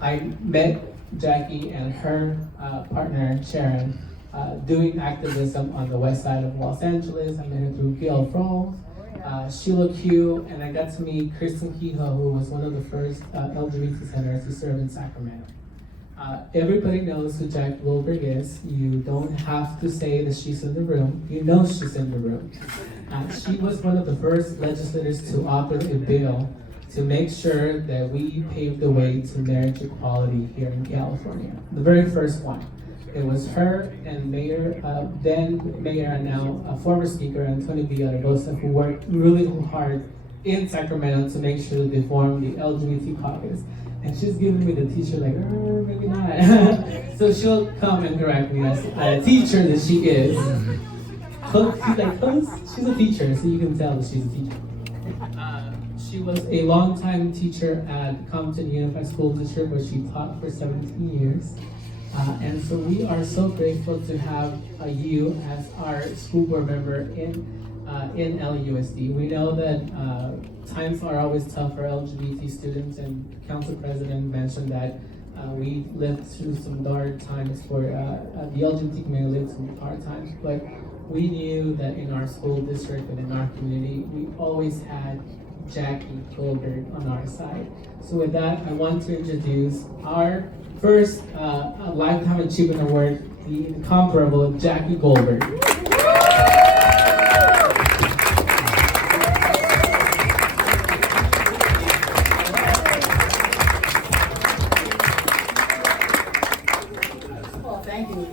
I met Jackie and her partner, Sharon, doing activism on the west side of Los Angeles. I met her through Gail Fromm, Sheila Q, and I got to meet Kristen Kehoe, who was one of the first LGBT centers to serve in Sacramento. Everybody knows who Jack Goldberg is. You don't have to say that she's in the room. You know she's in the room. She was one of the first legislators to author a bill to make sure that we paved the way to marriage equality here in California. The very first one. It was her and then Mayor and now former Speaker Antonio Villaraigosa, who worked really hard in Sacramento to make sure that they formed the LGBT caucus. And she's giving me the t-shirt like, maybe not. So she'll come and correct me as a teacher that she is. She's a teacher, so you can tell that she's a teacher. She was a longtime teacher at Compton Unified School District, where she taught for 17 years. And so we are so grateful to have you as our school board member in LUSD. We know that times are always tough for LGBT students, and Council President mentioned that we lived through some dark times for the LGBT community lived through hard times, but we knew that in our school district and in our community, we always had Jackie Goldberg on our side. So with that, I want to introduce our first Lifetime Achievement Award, the incomparable Jackie Goldberg. Well, thank you.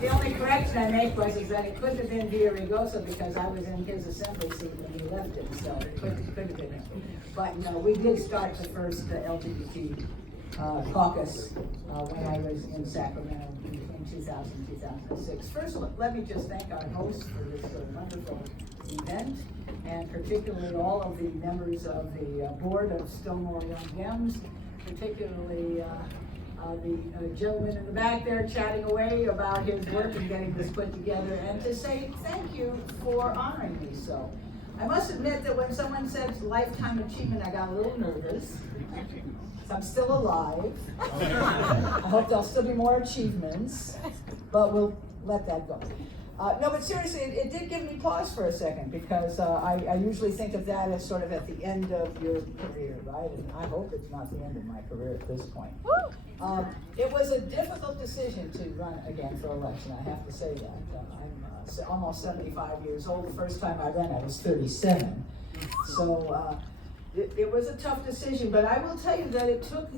The only correction I make was that it couldn't have been Villaraigosa because I was in his assembly seat when he left it, so it could have been him. But no, we did start the first LGBT caucus when I was in Sacramento between 2000 and 2006. First, let me just thank our hosts for this wonderful event, and particularly all of the members of the board of Stonewall Young Dems, particularly the gentleman in the back there chatting away about his work and getting this put together, and to say thank you for honoring me so. I must admit that when someone said lifetime achievement, I got a little nervous. I'm still alive. I hope there'll still be more achievements, but we'll let that go. No, but seriously, it did give me pause for a second, because I usually think of that as sort of at the end of your career, right? And I hope it's not the end of my career at this point. It was a difficult decision to run again for election, I have to say that. I'm almost 75 years old. The first time I ran, I was 37. So it was a tough decision, but I will tell you that it took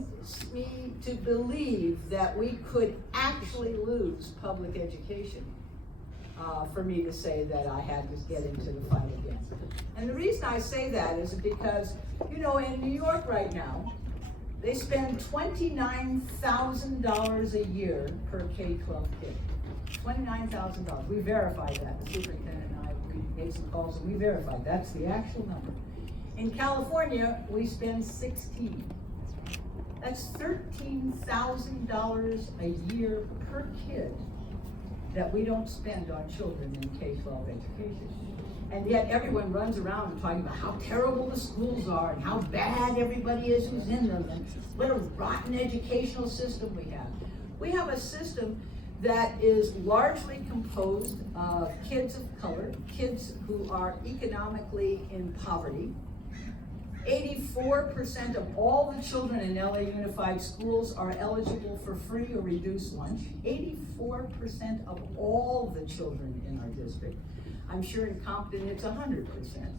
me to believe that we could actually lose public education for me to say that I had to get into the fight again. And the reason I say that is because, you know, in New York right now, they spend $29,000 a year per K-12 kid. $29,000. We verified that. The superintendent and I, we made some calls and we verified that's the actual number. In California, we spend 16. That's $13,000 a year per kid that we don't spend on children in K-12 education. And yet everyone runs around and talking about how terrible the schools are and how bad everybody is who's in them and what a rotten educational system we have. We have a system that is largely composed of kids of color, kids who are economically in poverty. 84% of all the children in LA Unified Schools are eligible for free or reduced lunch. 84% of all the children in our district. I'm sure in Compton it's 100%.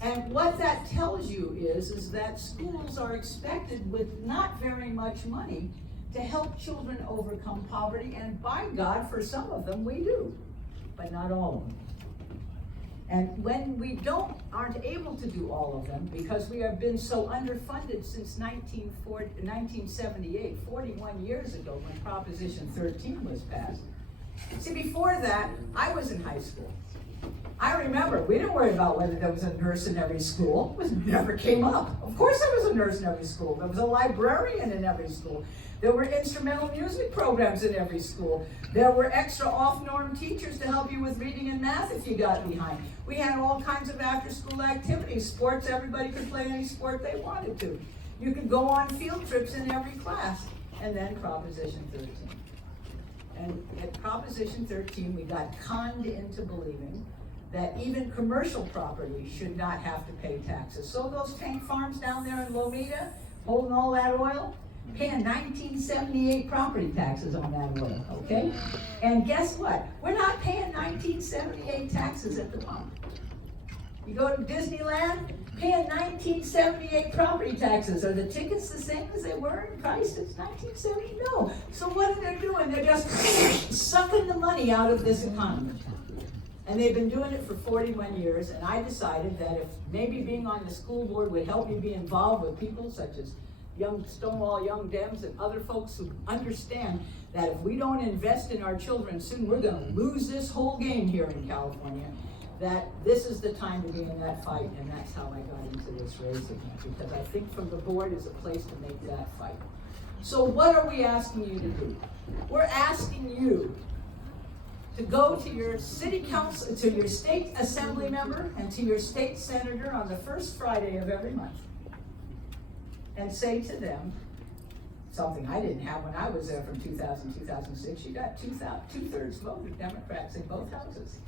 And what that tells you is that schools are expected with not very much money to help children overcome poverty, and by God, for some of them we do, but not all of them. And when we aren't able to do all of them, because we have been so underfunded since 1978, 41 years ago when Proposition 13 was passed. See, before that, I was in high school. I remember, we didn't worry about whether there was a nurse in every school. It never came up. Of course there was a nurse in every school. There was a librarian in every school. There were instrumental music programs in every school. There were extra off-norm teachers to help you with reading and math if you got behind. We had all kinds of after-school activities, sports. Everybody could play any sport they wanted to. You could go on field trips in every class. And then Proposition 13. And at Proposition 13, we got conned into believing that even commercial property should not have to pay taxes. So those tank farms down there in Lomita, holding all that oil, paying 1978 property taxes on that oil, okay? And guess what? We're not paying 1978 taxes at the pump. You go to Disneyland, paying 1978 property taxes. Are the tickets the same as they were in price since 1970? No. So what are they doing? They're just sucking the money out of this economy. And they've been doing it for 41 years, and I decided that if maybe being on the school board would help me be involved with people such as young Stonewall, young Dems, and other folks who understand that if we don't invest in our children soon, we're going to lose this whole game here in California, that this is the time to be in that fight, and that's how I got into this race again, because I think from the board is a place to make that fight. So what are we asking you to do? We're asking you to go to your city council, to your state assembly member, and to your state senator on the first Friday of every month, and say to them something I didn't have when I was there from 2000 to 2006. You got two-thirds vote of Democrats in both houses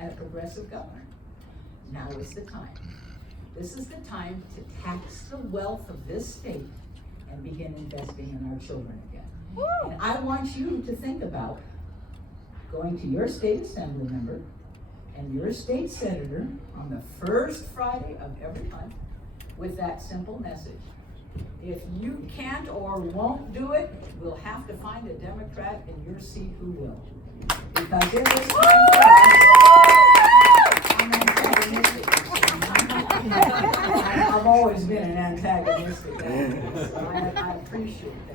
and a progressive governor. Now is the time. This is the time to tax the wealth of this state and begin investing in our children again. And I want you to think about going to your state assembly member and your state senator on the first Friday of every month with that simple message. If you can't or won't do it, we'll have to find a Democrat in your seat who will. Because it is time for us. I'm antagonistic. I've always been an antagonistic guy, so I appreciate that.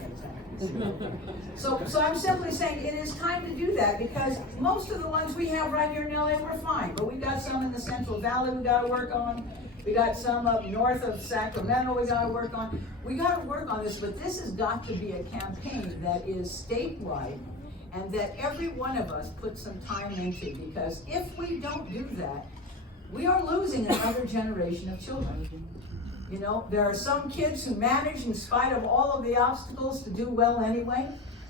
So I'm simply saying it is time to do that, because most of the ones we have right here in LA were fine, but we got some in the Central Valley we got to work on. We got some up north of Sacramento we got to work on. We got to work on this, but this has got to be a campaign that is statewide and that every one of us put some time into, because if we don't do that, we are losing another generation of children. You know, there are some kids who manage in spite of all of the obstacles to do well anyway.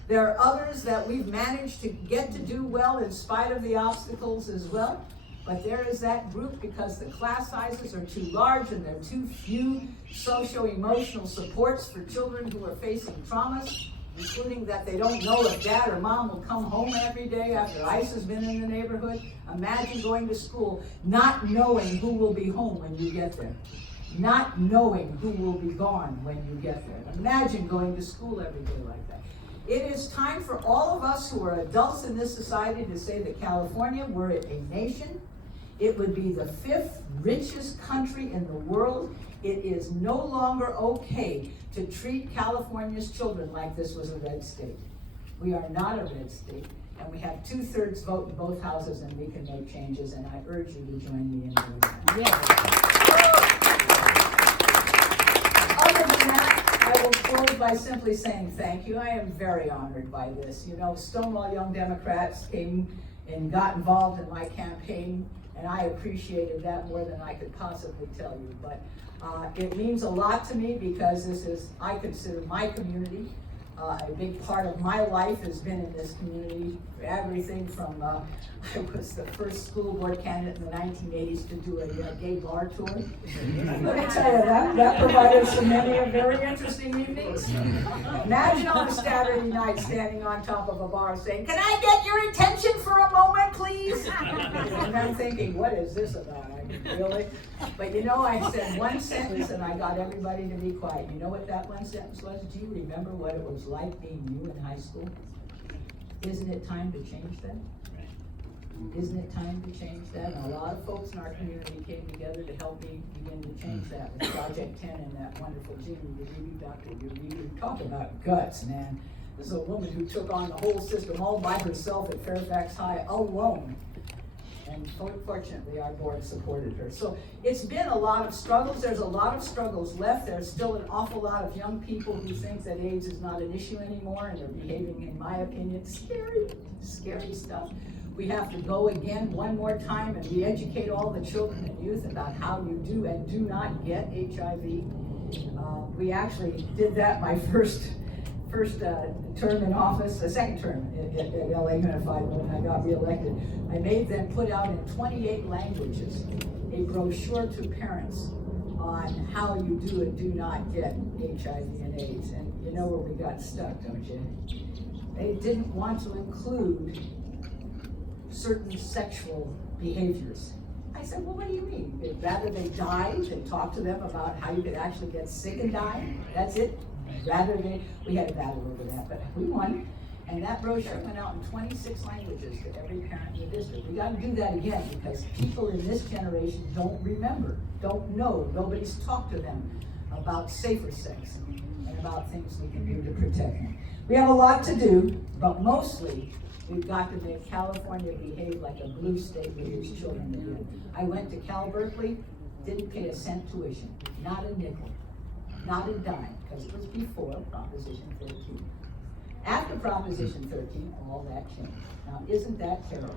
There are others that we've managed to get to do well in spite of the obstacles as well. But there is that group, because the class sizes are too large and there are too few socio-emotional supports for children who are facing traumas, including that they don't know if dad or mom will come home every day after ICE has been in the neighborhood. Imagine going to school not knowing who will be home when you get there. Not knowing who will be gone when you get there. Imagine going to school every day like that. It is time for all of us who are adults in this society to say that California, were it a nation, it would be the 5th richest country in the world. It is no longer okay to treat California's children like this was a red state. We are not a red state, and we have 2/3 vote in both houses, and we can make changes, and I urge you to join me in doing that. Other than that, I will close by simply saying thank you. I am very honored by this. You know, Stonewall Young Democrats came and got involved in my campaign, and I appreciated that more than I could possibly tell you. But it means a lot to me, because this is, I consider my community. A big part of my life has been in this community. Everything from, I was the first school board candidate in the 1980s to do a gay bar tour. Let me tell you, that provided so many very interesting evenings. Imagine on a Saturday night standing on top of a bar saying, "Can I get your attention for a moment, please?" And I'm thinking, what is this about? Really? But you know, I said one sentence and I got everybody to be quiet. You know what that one sentence was? Do you remember what it was like being you in high school? Isn't it time to change that? Isn't it time to change that? And a lot of folks in our community came together to help me begin to change that with Project 10 and that wonderful Jean, Dr. Uribe. Talk about guts, man. This is a woman who took on the whole system all by herself at Fairfax High alone. And fortunately, our board supported her. So it's been a lot of struggles. There's a lot of struggles left. There's still an awful lot of young people who think that AIDS is not an issue anymore, and they're behaving, in my opinion, scary stuff. We have to go again one more time and re-educate all the children and youth about how you do and do not get HIV. We actually did that my first term in office, second term at LA Unified when I got reelected. I made them put out in 28 languages a brochure to parents on how you do and do not get HIV and AIDS. And you know where we got stuck, don't you? They didn't want to include certain sexual behaviors. I said, well, what do you mean? They'd rather they die than talk to them about how you could actually get sick and die? That's it? We had a battle over that, but we won. And that brochure went out in 26 languages to every parent in the district. We got to do that again because people in this generation don't remember, don't know. Nobody's talked to them about safer sex and about things we can do to protect them. We have a lot to do, but mostly we've got to make California behave like a blue state with its children to do. I went to Cal Berkeley, didn't pay a cent tuition, not a nickel, not a dime, because it was before Proposition 13. After Proposition 13, all that changed. Now, isn't that terrible?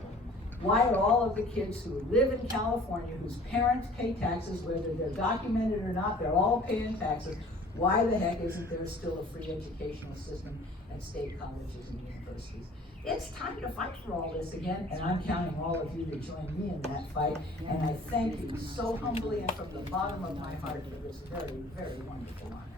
Why are all of the kids who live in California, whose parents pay taxes, whether they're documented or not, they're all paying taxes, why the heck isn't there still a free educational system at state colleges and universities? It's time to fight for all this again, and I'm counting all of you to join me in that fight, and I thank you so humbly and from the bottom of my heart for this very, very wonderful honor.